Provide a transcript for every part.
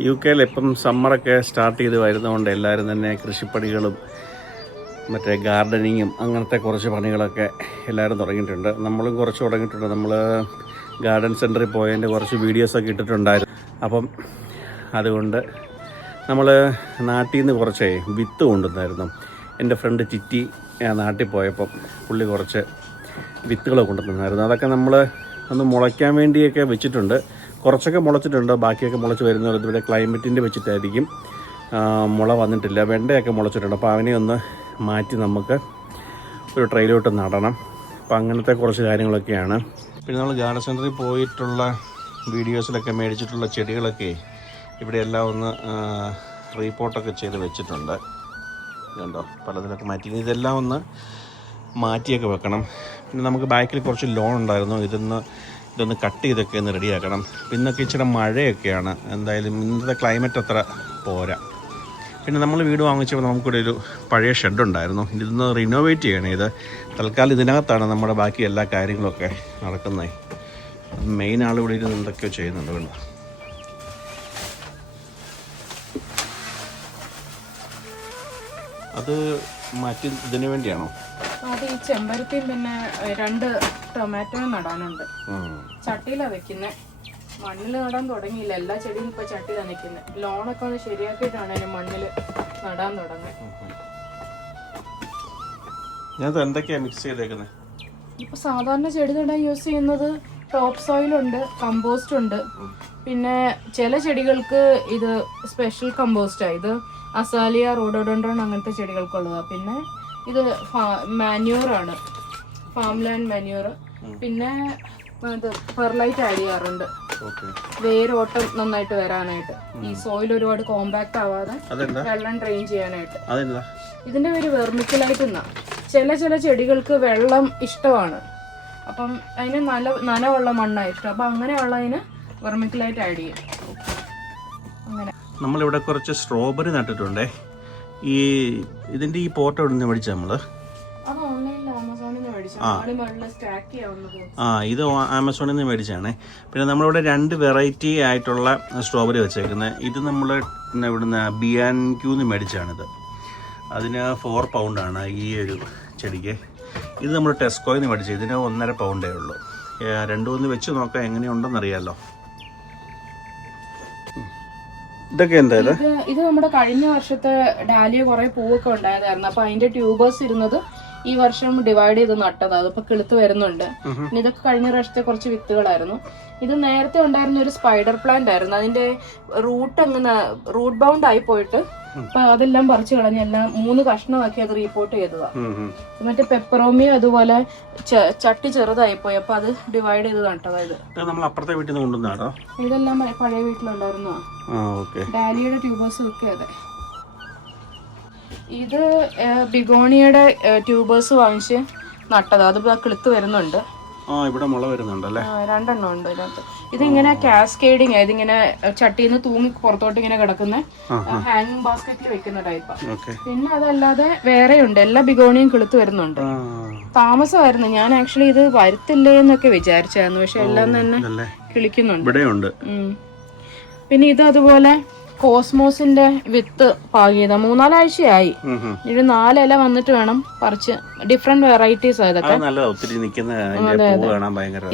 UK ഇപ്പം സമ്മറൊക്കെ start ചെയ്ത് വരുന്നതുകൊണ്ട് എല്ലാവരും തന്നെ കൃഷിപ്പണികളും മറ്റേ ഗാർഡനിങ്ങും അങ്ങനത്തെ കുറച്ച് പണികളൊക്കെ എല്ലാവരും തുടങ്ങിയിട്ടുണ്ട്. നമ്മളും കുറച്ച് തുടങ്ങിയിട്ടുണ്ട്. നമ്മൾ ഗാർഡൻ സെൻറ്ററിൽ പോയതിൻ്റെ കുറച്ച് വീഡിയോസൊക്കെ ഇട്ടിട്ടുണ്ടായിരുന്നു. അപ്പം അതുകൊണ്ട് നമ്മൾ നാട്ടിൽ നിന്ന് കുറച്ച് വിത്ത് കൊണ്ടുവന്നായിരുന്നു. എൻ്റെ ഫ്രണ്ട് ചിറ്റി നാട്ടിൽ പോയപ്പം പുള്ളി കുറച്ച് വിത്തുകൾ കൊണ്ടുവന്നായിരുന്നു. അതൊക്കെ നമ്മൾ ഒന്ന് മുളയ്ക്കാൻ വേണ്ടിയൊക്കെ വെച്ചിട്ടുണ്ട്. കുറച്ചൊക്കെ മുളച്ചിട്ടുണ്ട്, ബാക്കിയൊക്കെ മുളച്ച് വരുന്നത് ഇവിടെ ക്ലൈമറ്റിൻ്റെ വെച്ചിട്ടായിരിക്കും മുള വന്നിട്ടില്ല. വെണ്ടയൊക്കെ മുളച്ചിട്ടുണ്ട്. അപ്പോൾ അവനെ ഒന്ന് മാറ്റി നമുക്ക് ഒരു ട്രെയിലോട്ട് നടണം. അപ്പോൾ അങ്ങനത്തെ കുറച്ച് കാര്യങ്ങളൊക്കെയാണ്. പിന്നെ നമ്മൾ ഗാർഡൻ സെൻറ്ററിൽ പോയിട്ടുള്ള വീഡിയോസിലൊക്കെ മേടിച്ചിട്ടുള്ള ചെടികളൊക്കെ ഇവിടെ എല്ലാം ഒന്ന് റീപോർട്ടൊക്കെ ചെയ്ത് വെച്ചിട്ടുണ്ട്. ഇതുണ്ടോ, പലതിലൊക്കെ മാറ്റി. ഇതെല്ലാം ഒന്ന് മാറ്റിയൊക്കെ വെക്കണം. പിന്നെ നമുക്ക് ബാക്കിൽ കുറച്ച് ലോൺ ഉണ്ടായിരുന്നു. ഇതൊന്ന് കട്ട് ചെയ്തൊക്കെ ഒന്ന് റെഡിയാക്കണം. പിന്നൊക്കെ ഇച്ചിരി മഴയൊക്കെയാണ്. എന്തായാലും ഇന്നത്തെ ക്ലൈമറ്റ് അത്ര പോരാ. പിന്നെ നമ്മൾ വീട് വാങ്ങിച്ചപ്പോൾ നമുക്കിവിടെ ഒരു പഴയ ഷെഡുണ്ടായിരുന്നു. ഇതൊന്ന് റിനോവേറ്റ് ചെയ്യണം. ഇത് തൽക്കാലം ഇതിനകത്താണ് നമ്മുടെ ബാക്കി എല്ലാ കാര്യങ്ങളൊക്കെ നടക്കുന്നത്. മെയിൻ ആൾ ഇവിടെ ഇരുന്ന് എന്തൊക്കെയോ ചെയ്യുന്നുണ്ട്. വേണ്ട, അത് മാറ്റി ഇതിനു വേണ്ടിയാണോ? അത് ഈ ചെമ്പരത്തിയും പിന്നെ 2 ടൊമാറ്റോയും നടാനുണ്ട്. ചട്ടിയിലാണ് വെക്കുന്നത്. മണ്ണിൽ നടാൻ തുടങ്ങിയില്ല. എല്ലാ ചെടിയും ഇപ്പൊ ചട്ടിയിലാണ് നിൽക്കുന്നത്. ലോണൊക്കെ ഒന്ന് ശരിയാക്കിയിട്ടാണ് അതിന് മണ്ണിൽ നടാൻ തുടങ്ങുന്നത്. എന്തൊക്കെയാ മിക്സ് ചെയ്തേക്കുന്നത്? ഇപ്പൊ സാധാരണ ചെടി നടാൻ യൂസ് ചെയ്യുന്നത് ടോപ്പ് സോയിലുണ്ട്, കമ്പോസ്റ്റ് ഉണ്ട്. പിന്നെ ചില ചെടികൾക്ക് ഇത് സ്പെഷ്യൽ കമ്പോസ്റ്റാണ്. ഇത് അസാലിയ, റോഡോഡോൺഡ്രോൺ അങ്ങനത്തെ ചെടികൾക്കുള്ളതാണ്. പിന്നെ ഇത് മാന്യൂറാണ്, ഫാം ലാൻഡ് മാന്യൂർ. പിന്നെ ഇത് പെർലൈറ്റ് ആഡ് ചെയ്യാറുണ്ട് വേരോട്ടം നന്നായിട്ട് വരാനായിട്ട്. ഈ സോയിൽ ഒരുപാട് കോമ്പാക്ട് ആവാതെ വെള്ളം ഡ്രെയിൻ ചെയ്യാനായിട്ട്. ഇതിന്റെ പേര് വെർമിക്കലൈറ്റ് എന്നാ. ചില ചെടികൾക്ക് വെള്ളം ഇഷ്ടമാണ്. അപ്പം അതിന് നനവുള്ള മണ്ണാണ് ഇഷ്ടം. അപ്പം അങ്ങനെയുള്ളതിന് വെർമിക്കലൈറ്റ് ആഡ് ചെയ്യും. അങ്ങനെ നമ്മളിവിടെ കുറച്ച് സ്ട്രോബെറി നട്ടിട്ടുണ്ടേ. ഇതിന്റെ ഈ പോട്ട് എവിടെ നിന്ന് മേടിച്ചാൽ നമ്മള്? ഇത് ആമസോണിൽ നിന്ന് മേടിച്ചാണേ. പിന്നെ നമ്മളിവിടെ 2 വെറൈറ്റി ആയിട്ടുള്ള സ്ട്രോബെറി വെച്ചേക്കുന്നത്. ഇത് നമ്മൾ ഇവിടുന്ന് BNQ മേടിച്ചാണിത്. അതിന് 4 പൗണ്ടാണ് ഈ ഒരു ചെടിക്ക്. ഇത് നമ്മൾ ടെസ്കോയിൽ നിന്ന് മേടിച്ചത്. ഇതിന് 1.5 പൗണ്ടേ ഉള്ളൂ. 2-3 വെച്ച് നോക്കാം എങ്ങനെയുണ്ടെന്നറിയാമല്ലോ. ഇതൊക്കെ എന്തായാലും ഇത് നമ്മുടെ കഴിഞ്ഞ വർഷത്തെ ഡാലിയ കുറെ പൂവൊക്കെ ഉണ്ടായതായിരുന്നു. അപ്പൊ അതിന്റെ ട്യൂബേഴ്സ് ഇരുന്നത് ഈ വർഷം ഡിവൈഡ് ചെയ്ത് നട്ടത്. അതിപ്പോ കിളുത്ത് വരുന്നുണ്ട്. പിന്നെ ഇതൊക്കെ കഴിഞ്ഞ വർഷത്തെ കുറച്ച് വിത്തുകളായിരുന്നു. ഇത് നേരത്തെ ഉണ്ടായിരുന്ന ഒരു സ്പൈഡർ പ്ലാന്റ് ആയിരുന്നു. അതിന്റെ റൂട്ട് ബൗണ്ട് ആയി പോയിട്ട് അപ്പൊ അതെല്ലാം പറിച്ചു കളഞ്ഞ് എല്ലാം 3 കഷ്ണമാക്കി അത് റീപോർട്ട് ചെയ്തതാ. മറ്റേ പെപ്പറോമിയ അതുപോലെ ചട്ടി ചെറുതായി പോയി. അപ്പൊ അത് ഡിവൈഡ് ചെയ്ത് നട്ടതായത്. ഇതെല്ലാം പഴയ വീട്ടിലുണ്ടായിരുന്നോ. ഡാലിയുടെ ട്യൂബേഴ്സ് ഒക്കെ അതെ. ഇത് ബിഗോണിയുടെ ട്യൂബേഴ്സ് വാങ്ങിച്ച് നട്ടതാ. അത് കിളുത്ത് വരുന്നുണ്ട്. ഇവിടെ മുള വരുന്നുണ്ടല്ലേ. 2 എണ്ണം ഉണ്ട് ഇതിനകത്ത്. ഇതിങ്ങനെ കാസ്കേഡിങ്. ഇതിങ്ങനെ ചട്ടിന്ന് തൂങ്ങി പുറത്തോട്ട് ഇങ്ങനെ കിടക്കുന്ന ഹാങ്ങിങ് ബാസ്ക്കറ്റിൽ വെക്കുന്ന ടൈപ്പാ. പിന്നെ അതല്ലാതെ വേറെ ഉണ്ട്. എല്ലാ ബിഗോണിയും കിളുത്ത് വരുന്നുണ്ട്. താമസമായിരുന്നു. ഞാൻ ആക്ച്വലി ഇത് വരുത്തില്ലേ എന്നൊക്കെ വിചാരിച്ചായിരുന്നു. പക്ഷെ എല്ലാം തന്നെ കിളിക്കുന്നുണ്ട്. പിന്നെ ഇത് അതുപോലെ കോസ്മോസിന്റെ വിത്ത് പാകിയതാ. 3-4 ആഴ്ചയായി. ഇത് 4 ഇല വന്നിട്ട് വേണം പറിച്ച്. ഡിഫറെന്റ് വെറൈറ്റീസ് ഇതൊക്കെ.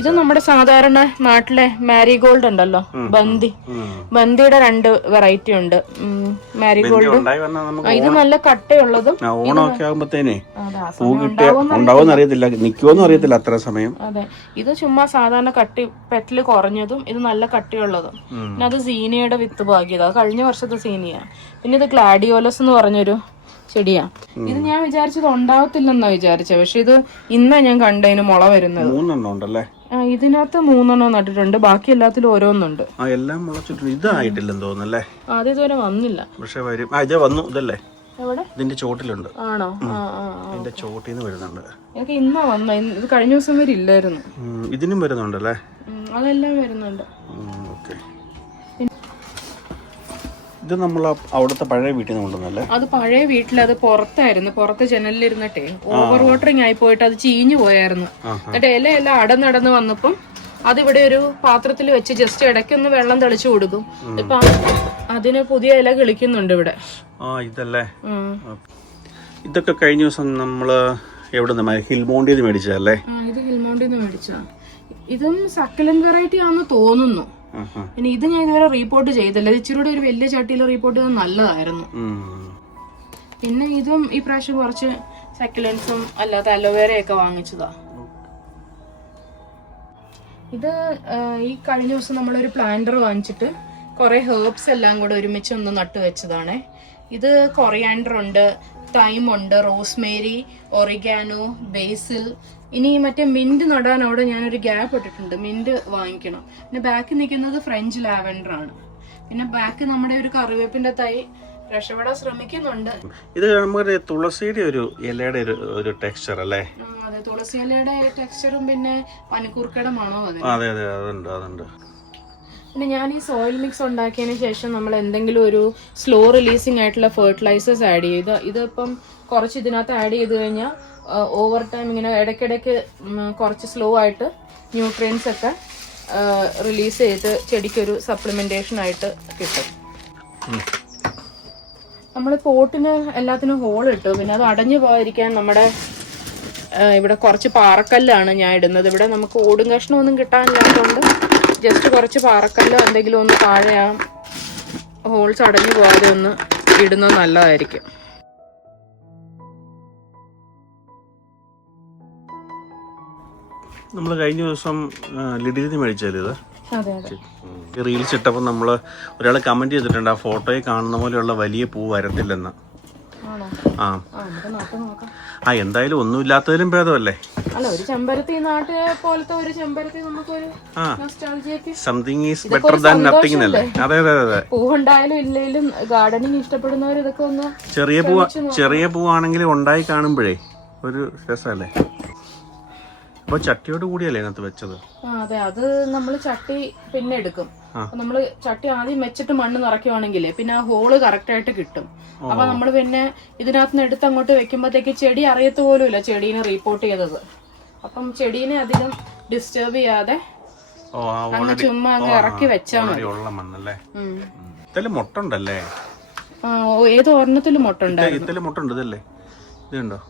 ഇത് നമ്മുടെ സാധാരണ നാട്ടിലെ മാരിഗോൾഡ് ഉണ്ടല്ലോ, ബന്ദിയുടെ 2 വെറൈറ്റി ഉണ്ട്. മാരിഗോൾഡ് ഇത് നല്ല കട്ടയുള്ളതും. അതെ, ഇത് ചുമ്മാ സാധാരണ കട്ടി പെറ്റല് കുറഞ്ഞതും ഇത് നല്ല കട്ടിയുള്ളതും. പിന്നെ അത് സീനിയയുടെ വിത്ത് പാകിയതാ. കഴിഞ്ഞ വർഷത്തെ സീനിയ. പിന്നെ ഇത് ഗ്ലാഡിയോലസ് എന്ന് പറഞ്ഞൊരു ചെടിയാ. ഇത് ഞാൻ വിചാരിച്ചത് ഉണ്ടാവത്തില്ലെന്നാ വിചാരിച്ചത്. പക്ഷെ ഇത് ഇന്നാ ഞാൻ കണ്ടതിന് മുള വരുന്നത്. 3 എണ്ണം ഉണ്ടല്ലേ. ഇതിനകത്ത് 3 എണ്ണം നട്ടിട്ടുണ്ട്. ബാക്കി എല്ലാത്തിലും ഓരോന്നുണ്ട്. എല്ലാം മുളച്ചിട്ടുണ്ട്. ഇതായിട്ടില്ലെന്ന് തോന്നുന്നല്ലേ. ആദ്യം ഇതുവരെ വന്നില്ല. പക്ഷെ വരും. ഇത് വന്നു. ഇതല്ലേ എവിടെ? ഇതിന്റെ ചോട്ടിലുണ്ട്. ആണോ? ഇതിന്റെ ചോട്ടിന്ന് വരുന്നുണ്ട്. എനിക്ക് ഇന്നാ വന്ന. ഇത് കഴിഞ്ഞ ദിവസം വരെ ഇല്ലായിരുന്നു. ഇതിനും വരുന്നുണ്ടല്ലേ. അതെല്ലാം വരുന്നുണ്ട്. ഓക്കെ. ഇത് നമ്മൾ അവിടുത്തെ പഴയ വീട്ടിൽ നിന്ന് കൊണ്ടുവന്നല്ലേ? അത് പഴയ വീട്ടിൽ. അത് പുറത്തായിരുന്നു. പുറത്ത് ജനലിലിരുന്നിട്ടേ ഓവർ വാട്ടറിങ് ആയി പോയിട്ട് അത് ചീഞ്ഞു പോയായിരുന്നു. എന്നിട്ട് ഇലയെല്ലാം അടന്നടന്ന് വന്നപ്പം അതിവിടെ ഒരു പാത്രത്തിൽ വെച്ച് ജസ്റ്റ് ഇടയ്ക്കൊന്ന് വെള്ളം തെളിച്ചു കൊടുക്കും. ഇപ്പൊ അതിന് പുതിയ ഇല കിളിക്കുന്നുണ്ട് ഇവിടെ. ഇതല്ലേ. ഇതൊക്കെ കഴിഞ്ഞ ദിവസം നമ്മള് എവിടെ ഹിൽമോണ്ടിന്ന് മേടിച്ചതല്ലേ? ഇത് ഹിൽമോണ്ടിന്ന് മേടിച്ചാ. ഇതും സക്കലൻ വെറൈറ്റി ആണെന്ന് തോന്നുന്നു. പിന്നെ ഇത് ഞാൻ ഇതുവരെ റിപ്പോർട്ട് ചെയ്തില്ല. ഇച്ചിരി ഒരു വലിയ ചട്ടിയിൽ റിപ്പോർട്ട് ചെയ്താൽ നല്ലതായിരുന്നു. പിന്നെ ഇതും ഈ പ്രാവശ്യം കുറച്ച് സക്കലൻസും അല്ലാതെ അലോവേരയൊക്കെ വാങ്ങിച്ചതാ. ഇത് ഈ കഴിഞ്ഞ ദിവസം നമ്മളൊരു പ്ലാന്റർ വാങ്ങിച്ചിട്ട് കുറെ ഹെർബ്സ് എല്ലാം കൂടെ ഒരുമിച്ച് ഒന്ന് നട്ടു വെച്ചതാണ്. ഇത് കൊറിയാൻഡർ ഉണ്ട്, തൈം ഉണ്ട്, റോസ്മേരി, ഒറിഗാനോ, ബേസിൽ. ഇനി മറ്റേ മിന്റ് നടാൻ അവിടെ ഞാനൊരു ഗ്യാപ്പ് ഇട്ടിട്ടുണ്ട്. മിന്റ് വാങ്ങിക്കണം. പിന്നെ ബാക്കിൽ നിൽക്കുന്നത് ഫ്രഞ്ച് ലാവൻഡർ ആണ്. പിന്നെ ബാക്ക് നമ്മുടെ ഒരു കറിവേപ്പിന്റെ തൈ രക്ഷപ്പെടാൻ ശ്രമിക്കുന്നുണ്ട്. ഇത് നമ്മുടെ തുളസിയുടെ ഒരു ഇലയുടെ ഒരു ടെക്സ്ചർ അല്ലേ? അതെ, തുളസി ഇലയുടെ ടെക്സ്ചറും പിന്നെ പനിക്കൂർക്കയുടെ മണോ. അതെ അതെ, അതുണ്ട്. പിന്നെ ഞാൻ ഈ സോയിൽ മിക്സ് ഉണ്ടാക്കിയതിന് ശേഷം നമ്മൾ എന്തെങ്കിലും ഒരു സ്ലോ റിലീസിങ് ആയിട്ടുള്ള ഫെർട്ടിലൈസേഴ്സ് ആഡ് ചെയ്ത് ഇതിപ്പം കുറച്ച് ഇതിനകത്ത് ആഡ് ചെയ്ത് കഴിഞ്ഞാൽ ഓവർ ടൈം ഇങ്ങനെ ഇടയ്ക്കിടയ്ക്ക് കുറച്ച് സ്ലോ ആയിട്ട് ന്യൂട്രിയൻസ് ഒക്കെ റിലീസ് ചെയ്ത് ചെടിക്കൊരു സപ്ലിമെന്റേഷൻ ആയിട്ട് കിട്ടും. നമ്മൾ പോട്ടിന് എല്ലാത്തിനും ഹോൾ ഇട്ടു. പിന്നെ അത് അടഞ്ഞു പോകാതിരിക്കാൻ നമ്മുടെ ഇവിടെ കുറച്ച് പാറക്കല്ലാണ് ഞാൻ ഇടുന്നത്. ഇവിടെ നമുക്ക് ഓടും കഷ്ണമൊന്നും കിട്ടാനില്ലാത്തതുകൊണ്ട് ജസ്റ്റ് കുറച്ച് പാറക്കല്ലോ എന്തെങ്കിലും ഒന്ന് താഴെ ആ ഹോൾസ് അടഞ്ഞു പോകാതെ ഒന്ന് ഇടുന്നത് നല്ലതായിരിക്കും. നമ്മൾ കഴിഞ്ഞ ദിവസം ലിഡിൽ മേടിച്ചാലും ഇത് അതെ അതെ റീൽസ് ഇട്ടപ്പോൾ നമ്മൾ ഒരാൾ കമന്റ് ചെയ്തിട്ടുണ്ട്, ആ ഫോട്ടോയിൽ കാണുന്ന പോലെയുള്ള വലിയ പൂ വരത്തില്ലെന്ന്. എന്തായാലും ഒന്നുമില്ലാത്തതിലും ഭേദമല്ലേ? അല്ല, ഒരു ചെമ്പരത്തി നാട്ടിലെ പോലത്തെ ഒരു ചെമ്പരത്തി നമുക്കൊരു something is better than nothing അല്ലേ? അതെ അതെ അതെ. പൂവുണ്ടായാലും ഇല്ലെങ്കിലും ഗാർഡനിങ് ഇഷ്ടപ്പെടുന്നവർ ഇതൊക്കെ ഒന്ന് ചെറിയ പൂവാണെങ്കിൽ ഉണ്ടായി കാണുമ്പോഴേ ഒരു രസമല്ലേ? അപ്പൊ ചട്ടിയോട് കൂടിയല്ലേ ഇതിനകത്ത് വെച്ചത്? അതെ, അത് നമ്മൾ ചട്ടി പിന്നെ എടുക്കും. നമ്മള് ചട്ടി ആദ്യം വെച്ചിട്ട് മണ്ണ് നിറയ്ക്കുവാണെങ്കിലേ പിന്നെ ആ ഹോള് കറക്റ്റ് ആയിട്ട് കിട്ടും. അപ്പൊ നമ്മള് പിന്നെ ഇതിനകത്ത് എടുത്ത് അങ്ങോട്ട് വെക്കുമ്പോഴത്തേക്ക് ചെടി അറിയത്ത് പോലുമില്ല ചെടീനെ റിപ്പോർട്ട് ചെയ്തത്. അപ്പം ചെടീനെ അധികം ഡിസ്റ്റർബ് ചെയ്യാതെ അങ്ങ് ചുമ്മാ അങ്ങ് ഇറക്കി വെച്ചാൽ മതി. മുട്ടുണ്ടല്ലേ? ഏത് ഒരെണ്ണത്തിലും മുട്ടുണ്ടായിരുന്നു. മുട്ടുണ്ട്. ഇതുണ്ടോ?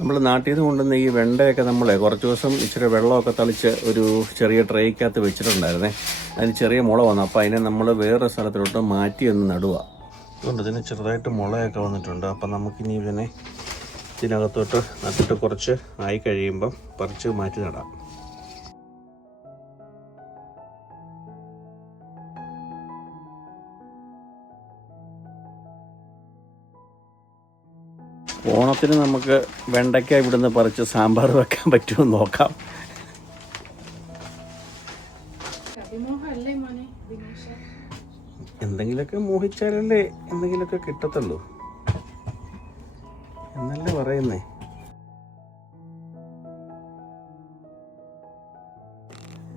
നമ്മൾ നാട്ടിൽ നിന്ന് കൊണ്ടുവന്ന ഈ വെണ്ടയൊക്കെ നമ്മളെ കുറച്ച് ദിവസം ഇച്ചിരി വെള്ളമൊക്കെ തളിച്ച് ഒരു ചെറിയ ട്രേക്കകത്ത് വെച്ചിട്ടുണ്ടായിരുന്നേ. അതിന് ചെറിയ മുള വന്നു. അപ്പോൾ അതിനെ നമ്മൾ വേറെ സ്ഥലത്തിലോട്ട് മാറ്റി ഒന്ന് നടുക. അതുകൊണ്ട് ഇതിന് ചെറുതായിട്ട് മുളയൊക്കെ വന്നിട്ടുണ്ട്. അപ്പം നമുക്കിനി ഇതിനെ ഇതിനകത്തോട്ട് നട്ടിട്ട് കുറച്ച് ആയി കഴിയുമ്പം പറിച്ച് മാറ്റി നടാം. ഓണത്തിന് നമുക്ക് വെണ്ടയ്ക്ക ഇവിടുന്ന് പറിച്ച് സാമ്പാർ വെക്കാൻ പറ്റുമോ നോക്കാം. എന്തെങ്കിലുമൊക്കെ മോഹിച്ചാലല്ലേ എന്തെങ്കിലുമൊക്കെ കിട്ടത്തുള്ളൂ എന്നല്ലേ പറയുന്നേ.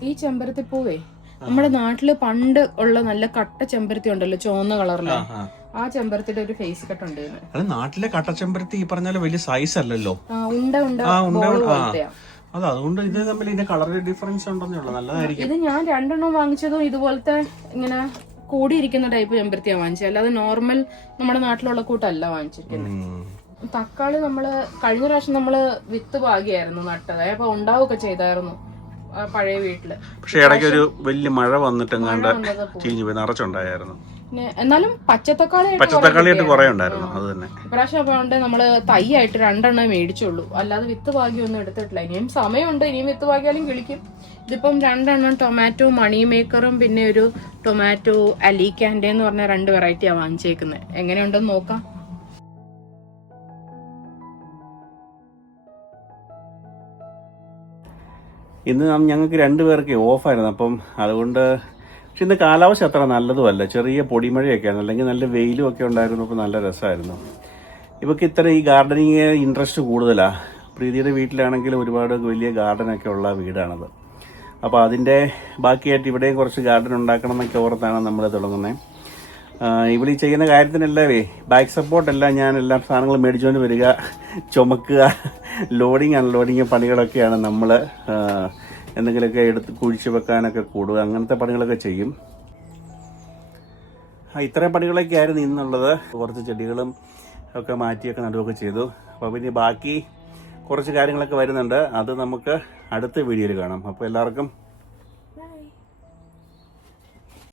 ഈ ചെമ്പരത്തിപ്പൂവേ നമ്മുടെ നാട്ടില് പണ്ട് ഉള്ള നല്ല കട്ട ചെമ്പരത്തി ഉണ്ടല്ലോ, ചുവന്ന കളറില്, ആ ചെമ്പരത്തിയുടെ ഒരു ഫേസ് കട്ട് ഉണ്ട്. നാട്ടിലെ കട്ട ചെമ്പരത്തി ഈ പറഞ്ഞാല് വലിയ സൈസ് അല്ലല്ലോ, അതുകൊണ്ട് ഇത് തമ്മിൽ ഇതിന്റെ കളർ ഡിഫറൻസ് ഉണ്ടെന്നുള്ളത് നല്ലതായിരിക്കും. ഇത് ഞാൻ 2 എണ്ണം വാങ്ങിച്ചതും ഇതുപോലത്തെ ഇങ്ങനെ കൂടിയിരിക്കുന്ന ടൈപ്പ് ചെമ്പരത്തിയാണ് വാങ്ങിച്ചത്, അല്ലാതെ നോർമൽ നമ്മുടെ നാട്ടിലുള്ള കൂട്ടല്ല വാങ്ങിച്ചിരിക്കുന്നത്. തക്കാളി നമ്മള് കഴിഞ്ഞ പ്രാവശ്യം നമ്മള് വിത്ത് പാകിയായിരുന്നു നട്ടത്. അപ്പൊ ഉണ്ടാവുകയൊക്കെ ചെയ്തായിരുന്നു പഴയ വീട്ടില്. പക്ഷെ ഇടയ്ക്ക് ഒരു വലിയ മഴ വന്നിട്ട് എങ്ങാണ്ട് ചീഞ്ഞു പോയി, നിറച്ചുണ്ടായിരുന്നു. എന്നാലും പച്ചത്തക്കാളിയായിട്ട് കുറെ ഉണ്ടായിരുന്നു. അത് തന്നെ ഇപ്രാവശ്യം അതുകൊണ്ട് നമ്മള് തൈ ആയിട്ട് 2 എണ്ണം മേടിച്ചുള്ളൂ, അല്ലാതെ വിത്ത് ഭാഗ്യം ഒന്നും എടുത്തിട്ടില്ല. ഇനിയും സമയമുണ്ട്, ഇനിയും വിത്ത് ഭാഗ്യാലും കിളിക്കും. ഇതിപ്പം 2 എണ്ണം ടൊമാറ്റോ മണി മേക്കറും പിന്നെ ഒരു ടൊമാറ്റോ അലീക്കാൻഡെ എന്ന് പറഞ്ഞ 2 വെറൈറ്റിയാണ് വാങ്ങിച്ചേക്കുന്നത്. എങ്ങനെയുണ്ടെന്ന് നോക്കാം. ഇന്ന് ഞങ്ങൾക്ക് 2 പേർക്ക് ഓഫായിരുന്നു. അപ്പം അതുകൊണ്ട് പക്ഷെ ഇന്ന് കാലാവസ്ഥ അത്ര നല്ലതുമല്ല, ചെറിയ പൊടിമഴയൊക്കെയാണ്, അല്ലെങ്കിൽ നല്ല വെയിലും ഒക്കെ ഉണ്ടായിരുന്നു. അപ്പോൾ നല്ല രസമായിരുന്നു. ഇവർക്ക് ഇത്ര ഈ ഗാർഡനിങ് ഇൻട്രസ്റ്റ് കൂടുതലാണ്. പ്രീതിയുടെ വീട്ടിലാണെങ്കിൽ ഒരുപാട് വലിയ ഗാർഡനൊക്കെ ഉള്ള വീടാണത്. അപ്പോൾ അതിൻ്റെ ബാക്കിയായിട്ട് ഇവിടെയും കുറച്ച് ഗാർഡൻ ഉണ്ടാക്കണം എന്നൊക്കെ ഓർത്താണ് നമ്മൾ തുടങ്ങുന്നത്. ഇവിടെ ചെയ്യുന്ന കാര്യത്തിനല്ലേ ബാക്ക് സപ്പോർട്ടെല്ലാം ഞാൻ എല്ലാ സാധനങ്ങളും മേടിച്ചുകൊണ്ട് വരിക, ചുമക്കുക, ലോഡിങ് അൺലോഡിങ് പണികളൊക്കെയാണ് നമ്മൾ. എന്തെങ്കിലുമൊക്കെ എടുത്ത് കുഴിച്ച് വെക്കാനൊക്കെ കൂടുക, അങ്ങനത്തെ പണികളൊക്കെ ചെയ്യും. ഇത്രയും പണികളൊക്കെ ആയിരുന്നു ഇന്നുള്ളത്. കുറച്ച് ചെടികളും ഒക്കെ മാറ്റിയൊക്കെ നടുവൊക്കെ ചെയ്തു. അപ്പോൾ പിന്നെ ബാക്കി കുറച്ച് കാര്യങ്ങളൊക്കെ വരുന്നുണ്ട്. അത് നമുക്ക് അടുത്ത വീഡിയോയിൽ കാണാം. അപ്പോൾ എല്ലാവർക്കും ബൈ.